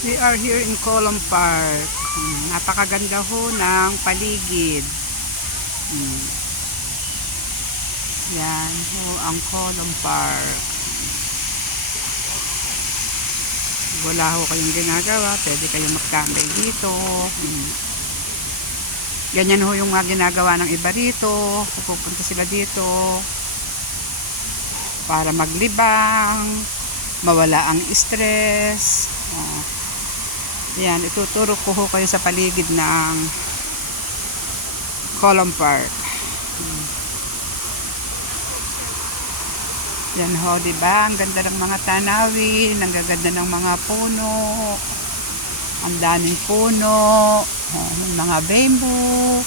We are here in Colum Park. Napakaganda ho ng paligid. Yan ho ang Colum Park. Wala ho kayong ginagawa, pwede kayong magtambay dito. Ganyan ho yung mga ginagawa ng iba rito. Pupunta sila dito para maglibang, mawala ang stress. Yan, ituturo ko ho kayo sa paligid ng Colum Park. Yan ho, diba? Ang ganda ng mga tanawin, ang gaganda ng mga puno, ang daming puno, mga bamboo.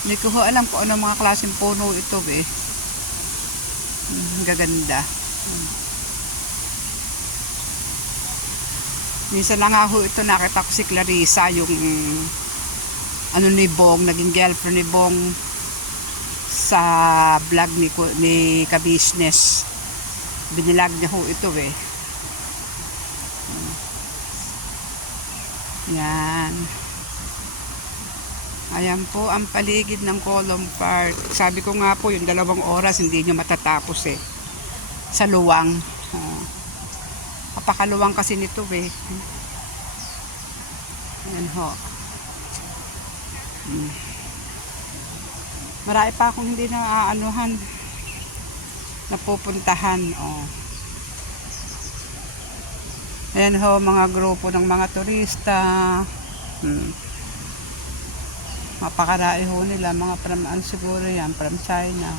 Hindi ko ho alam kung ano mga klaseng puno ito eh. Ang gaganda. Minsan lang ho ito nakita ko si Clarissa, yung ano ni Bong, naging girlfriend ni Bong sa vlog ni Ka-Business. Binilag niya ho ito eh. Yan. Ayan po ang paligid ng Colum Park. Sabi ko nga po, yung 2 oras hindi nyo matatapos eh. Sa luwang. Napakaluwang kasi nito eh. Ayan ho. Marami pa akong hindi na aanuhan, napupuntahan. Ayan ho, mga grupo ng mga turista. Mapakarai ho nila, mga from siguro yan, from China.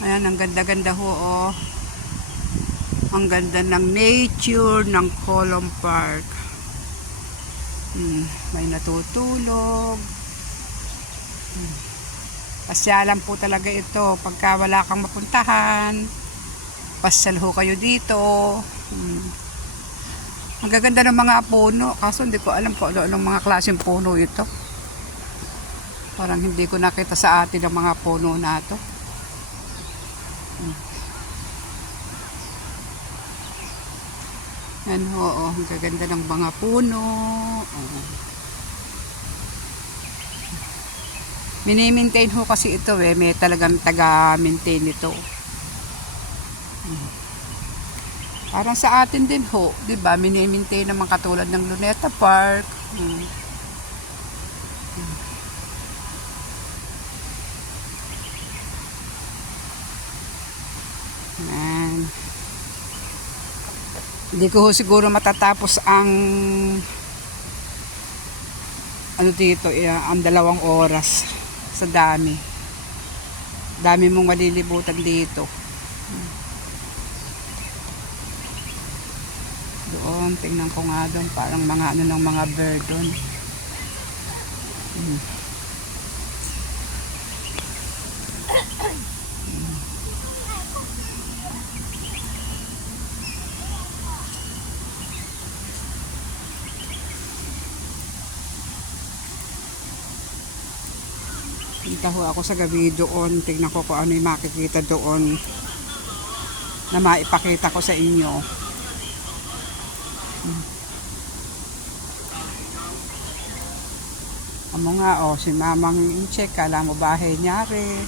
Ayan, ang ganda-ganda ho oh. Ang ganda ng nature ng Colum Park. May natutulog. Pasyalan po talaga ito. Pagka wala kang mapuntahan, pasyal ho kayo dito. Ang gaganda ng mga puno. Kaso hindi ko alam po anong mga klaseng puno ito. Parang hindi ko nakita sa atin ang mga puno na ito. Yan ho, ang gaganda ng mga puno. Mini-maintain ho kasi ito eh, may talagang taga-maintain ito. Parang sa atin din ho, 'di ba? Mini-maintain naman katulad ng Luneta Park. Hindi ko siguro matatapos ang ano dito, ang 2 oras sa dami mong malilibutan dito. Doon, tingnan ko nga doon, parang mga ano ng mga bird doon. Punta ho ako sa gabi doon. Tignan ko kung ano yung makikita doon na maipakita ko sa inyo. Amo nga si Mamang Incheck, kala mo bahay niya rin.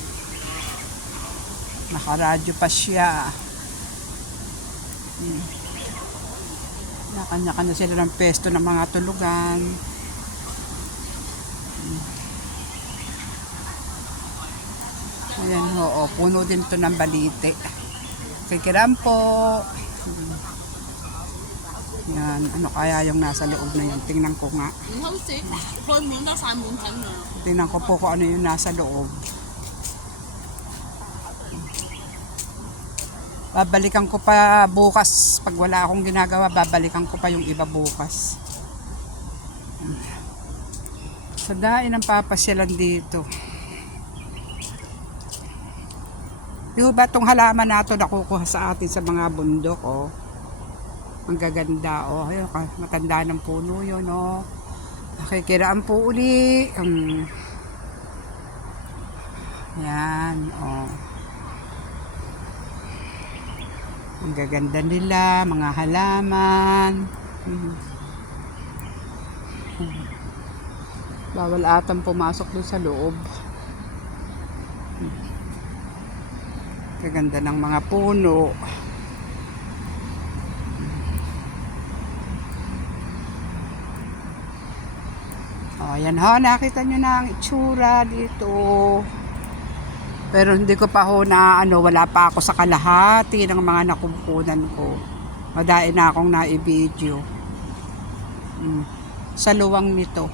Nakaradyo pa siya. Nakanya-kanya sila ng pesto ng mga tulugan. Ayan ho, puno din to ng balite. Kikiram po. Yan, ano kaya yung nasa loob na yun? Tingnan ko nga. Tingnan ko po kung ano yung nasa loob. Babalikan ko pa bukas. Pag wala akong ginagawa, babalikan ko pa yung iba bukas. Sa dain ang papasyalan dito. Di ba itong halaman na ito nakukuha sa atin sa mga bundok, oh. Ang gaganda, oh. Ayun, matanda ng puno yun, oh. Nakikiraan po uli. Yan, oh. Ang gaganda nila, mga halaman. Bawal atang pumasok dun sa loob. Gaganda ng mga puno. O, yan ho, nakita nyo na ang itsura dito. Pero hindi ko pa ho na wala pa ako sa kalahati ng mga nakumpunan ko. Madain na akong na-video. Sa luwang nito.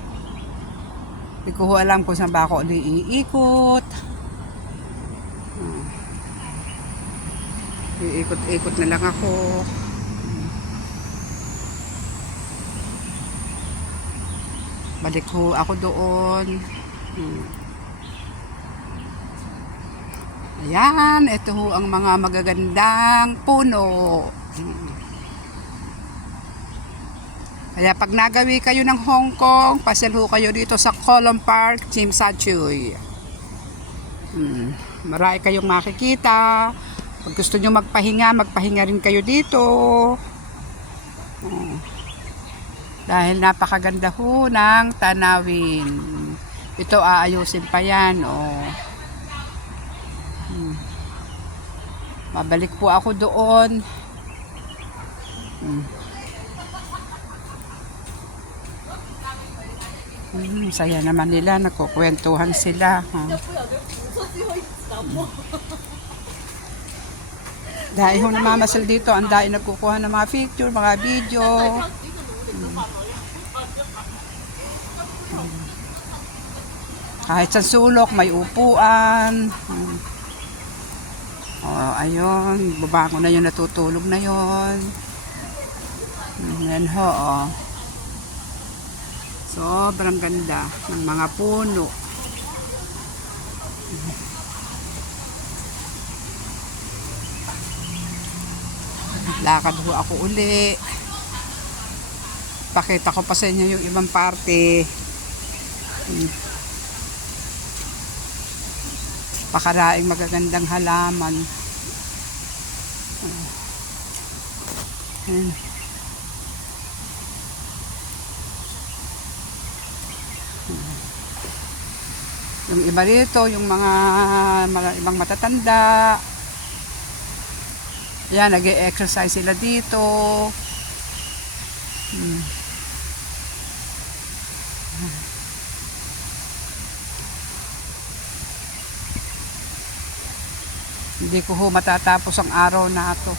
Hindi ko ho alam kung saan ba ako iikot. Iikot-ikot na lang ako. Balik ho ako doon. Ayan, ito ho ang mga magagandang puno. Kaya pag nagawi kayo ng Hong Kong, pasyal ho kayo dito sa Column Park, Tsim Sha Tsui. Marami kayong makikita. Pag gusto nyo magpahinga rin kayo dito. Dahil napakaganda ho ng tanawin. Ito aayusin pa yan. Babalik po ako doon. Saya naman nila, nagkukwentuhan sila. Dahil ho namamasal dito, ang dahil nagkukuha ng mga picture, mga video. Kahit sa sulok, may upuan. Ayun, babango na yun, natutulog na yun. Yan ho, sobrang ganda ng mga puno. Lakad ho ako uli. Pakita ko pa sa inyo yung ibang parte. Pakaraing magagandang halaman. Yung iba rito, yung mga ibang matatanda. Yan, nag-e-exercise sila dito. Hindi ko ho matatapos ang araw na ito.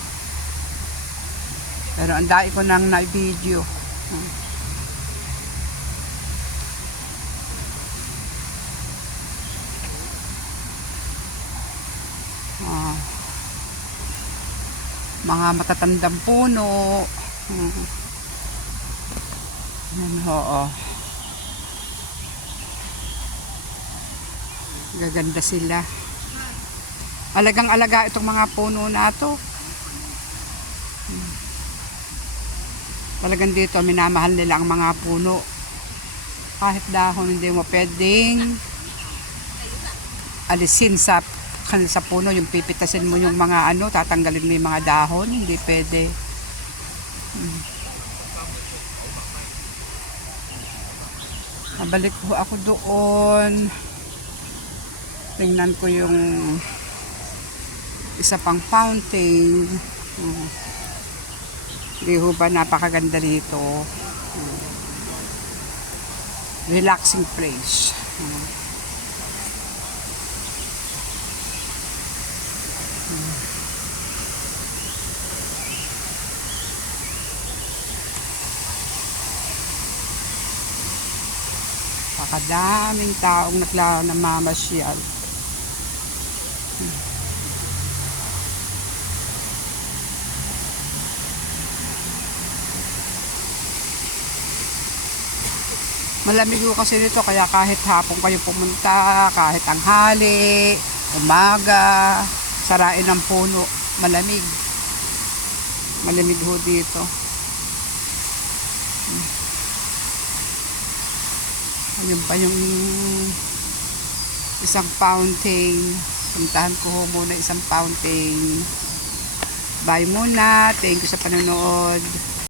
Pero ang dai ko nang na-video. Mga matatandang puno. Gaganda sila. Alagang-alaga itong mga puno na ito. Talagang dito minamahal nila ang mga puno. Kahit dahon hindi mo pwedeng alisin sa puno, yung pipitasin mo yung mga tatanggalin mo yung mga dahon, hindi pwede. Nabalik ko ako doon. Tingnan ko yung isa pang fountain. Di ho ba napakaganda dito? Relaxing place. Pakadaming taong namamasyal. Malamig ko kasi dito, kaya kahit hapon kayo pumunta, kahit tanghali, umaga, sarain ng puno, malamig. Malamig ho dito. Ayun pa yung isang fountain. Puntahan ko ho muna isang fountain Bye muna. Thank you sa panonood.